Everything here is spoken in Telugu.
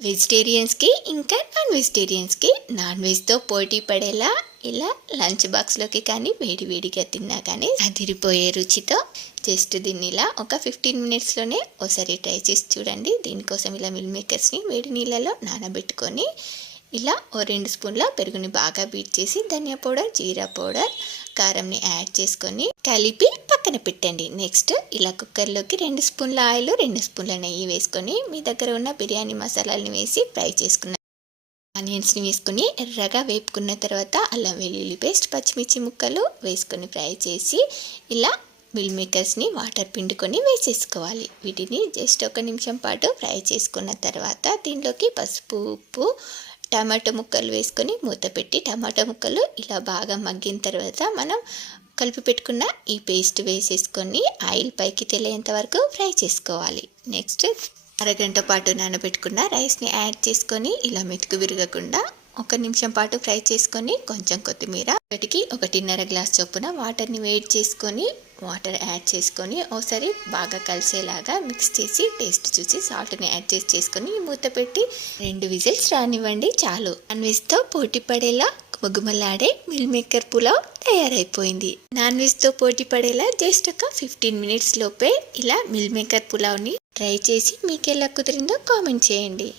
వెజిటేరియన్స్కి ఇంకా నాన్ వెజిటేరియన్స్కి నాన్ వెజ్తో పోటీ పడేలా ఇలా లంచ్ బాక్స్లోకి కానీ వేడివేడిగా తిన్నా కానీ అదిరిపోయే రుచితో జస్ట్ దీన్ని ఇలా ఒక ఫిఫ్టీన్ మినిట్స్లోనే ఒకసారి ట్రై చేసి చూడండి. దీనికోసం ఇలా మిల్ మేకర్స్ని వేడి నీళ్ళలో నానబెట్టుకొని ఇలా ఓ రెండు స్పూన్ల పెరుగుని బాగా బీట్ చేసి ధనియా పౌడర్ జీరా పౌడర్ కారంని యాడ్ చేసుకొని కలిపి పక్కన పెట్టండి. నెక్స్ట్ ఇలా కుక్కర్లోకి రెండు స్పూన్ల ఆయిల్ రెండు స్పూన్ల నెయ్యి వేసుకొని మీ దగ్గర ఉన్న బిర్యానీ మసాలాలని వేసి ఫ్రై చేసుకున్న ఆనియన్స్ని వేసుకొని ఎర్రగా వేపుకున్న తర్వాత అల్లం వెల్లుల్లి పేస్ట్ పచ్చిమిర్చి ముక్కలు వేసుకొని ఫ్రై చేసి ఇలా మిల్ మేకర్స్ని వాటర్ పిండుకొని వేసేసుకోవాలి. వీటిని జస్ట్ ఒక నిమిషం పాటు ఫ్రై చేసుకున్న తర్వాత దీనిలోకి పసుపు ఉప్పు టమాటో ముక్కలు వేసుకొని మూత పెట్టి టమాటో ముక్కలు ఇలా బాగా మగ్గిన తర్వాత మనం కలిపి పెట్టుకున్న ఈ పేస్ట్ వేసేసుకొని ఆయిల్ పైకి తెలియంత వరకు ఫ్రై చేసుకోవాలి. నెక్స్ట్ అరగంట పాటు నానబెట్టుకున్న రైస్ని యాడ్ చేసుకొని ఇలా మెతుకు విరగకుండా ఒక నిమిషం పాటు ఫ్రై చేసుకొని కొంచెం కొత్తిమీర ఒకటికి ఒకటిన్నర గ్లాస్ చొప్పున వాటర్ని వేడి చేసుకొని వాటర్ యాడ్ చేసుకొని ఒకసారి బాగా కలిసేలాగా మిక్స్ చేసి టేస్ట్ చూసి సాల్ట్ని యాడ్ చేసి చేసుకొని మూత పెట్టి రెండు విజిల్స్ రానివ్వండి చాలు. నాన్ వెజ్తో పోటీ పడేలా మొగుమలాడే మిల్ మేకర్ పులావ్ తయారైపోయింది. నాన్ వెజ్తో పోటీ పడేలా జస్ట్ ఒక ఫిఫ్టీన్ మినిట్స్ లోపే ఇలా మిల్ మేకర్ పులావ్ని ట్రై చేసి మీకు ఎలా కుదిరిందో కామెంట్ చేయండి.